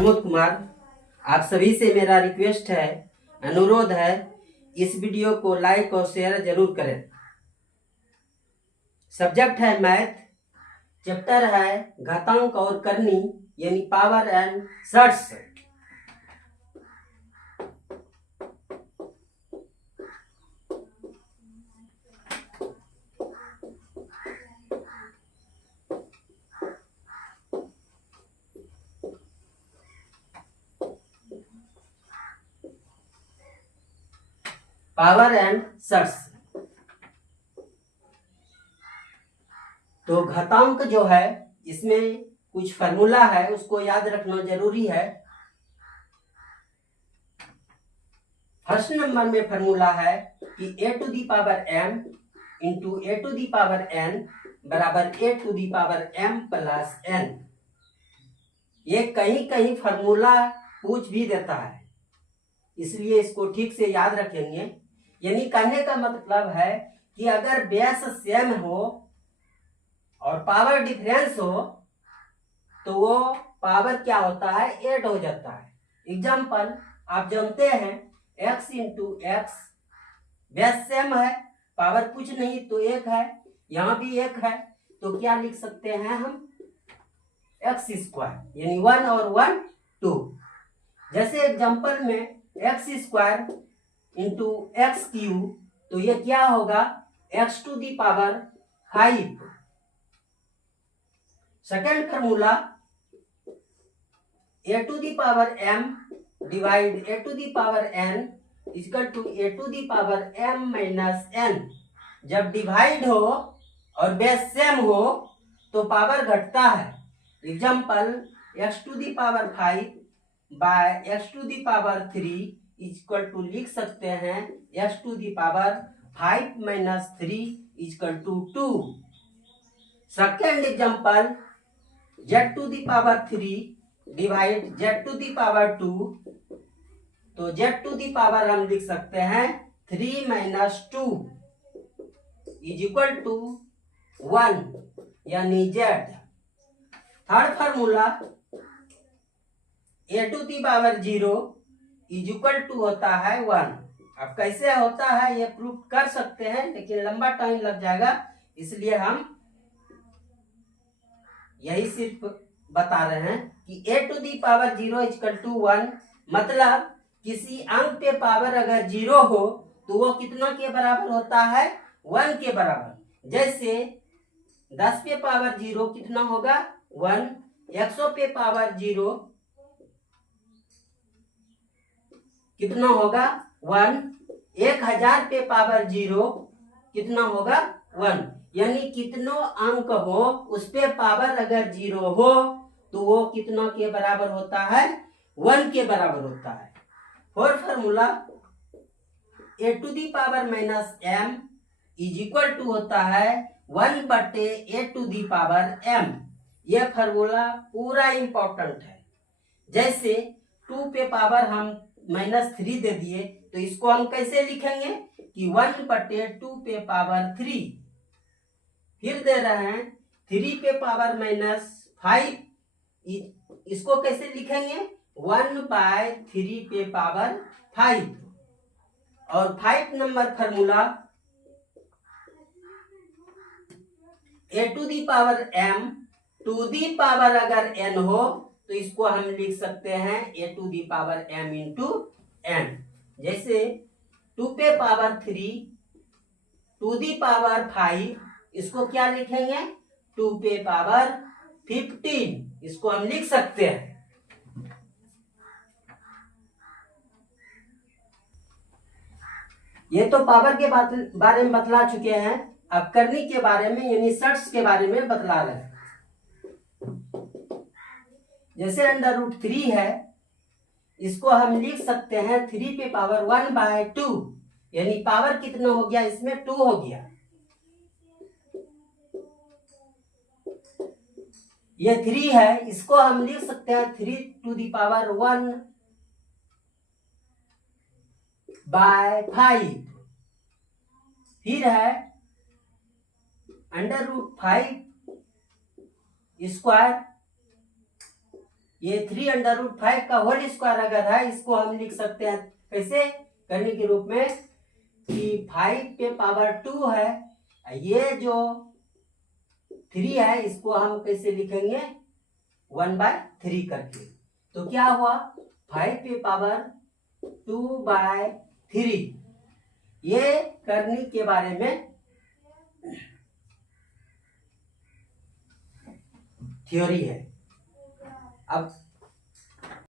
प्रमोद कुमार। आप सभी से मेरा रिक्वेस्ट है, अनुरोध है, इस वीडियो को लाइक और शेयर जरूर करें। सब्जेक्ट है मैथ, चैप्टर है घातांक और करनी यानी power and surds. Power and surds. तो घातांक जो है इसमें कुछ फार्मूला है, उसको याद रखना जरूरी है। फर्स्ट नंबर में फार्मूला है कि a to the power m into a to the power n बराबर a to the power m plus n। ये कहीं कहीं फार्मूला पूछ भी देता है, इसलिए इसको ठीक से याद रखेंगे। यानी कहने का मतलब है कि अगर बेस सेम हो और पावर डिफरेंस हो तो वो पावर क्या होता है, ऐड हो जाता है। एग्जाम्पल आप जानते हैं x into x, base same है, पावर कुछ नहीं तो एक है, यहाँ भी एक है, तो क्या लिख सकते हैं हम, एक्स स्क्वायर यानी 1 और 1 2। जैसे एग्जाम्पल में X square into X cube, तो ये क्या होगा, X to the power 5। Second formula a to the power m divide a to the power n equal to a to the power m minus n। जब divide हो और base same हो तो power घटता है। Example x to the power 5 by x to the power 3 equal to लिख सकते हैं x to the power 5 minus 3 equal to 2। Second example z to the power 3 divide z to the power 2, तो z to the power हम लिख सकते हैं 3 minus 2 is equal to 1 यानी z। Third formula a to the power 0 is equal to होता है 1। अब कैसे होता है ये प्रूफ कर सकते हैं, लेकिन लंबा टाइम लग जाएगा, इसलिए हम यही सिर्फ बता रहे हैं कि a to the power 0 equal to 1। मतलब किसी अंक पे पावर अगर 0 हो तो वो कितना के बराबर होता है, 1 के बराबर। जैसे 10 पे पावर 0 कितना होगा, 1। 100 पे पावर 0 कितना होगा, 1। 1000 पे पावर 0 कितना होगा, 1। यानी कितनो अंक हो उस पे पावर अगर 0 हो तो वो कितना के बराबर होता है, 1 के बराबर होता है। Fourth formula a to the power minus m is equal to होता है 1 बटे a to the power m। यह फार्मूला पूरा इंपॉर्टेंट है। जैसे 2 पे पावर हम माइनस 3 दे दिए, तो इसको हम कैसे लिखेंगे कि 1 बटे 2 पे पावर 3। फिर दे रहे हैं 3 पे पावर माइनस 5, इसको कैसे लिखेंगे, 1 बाय 3 पे पावर 5। और 5 number formula a to the power m to the power अगर n हो तो इसको हम लिख सकते हैं a to the power m into n। जैसे 2 पे पावर 3 टू दी पावर 5, इसको क्या लिखेंगे, 2 पे पावर 15, इसको हम लिख सकते हैं। ये तो पावर के बारे में बतला चुके हैं। अब करनी के बारे में यानी सर्ट्स के बारे में बतला रहे हैं। जैसे √3 है, इसको हम लिख सकते हैं 3 पे पावर 1 बाय 2, यानी पावर कितना हो गया, इसमें 2 हो गया। ये 3 है, इसको हम लिख सकते हैं 3 टू दी पावर 1 बाय 5। फिर है √5 स्क्वायर ये 3√5 का होल स्क्वायर अगर है, इसको हम लिख सकते हैं कैसे, करने के रूप में कि 5 पे पावर 2 है, ये जो 3 है इसको हम कैसे लिखेंगे 1/3 करके। तो क्या हुआ 5 पे पावर 2/3। ये करने के बारे में थ्योरी है। अब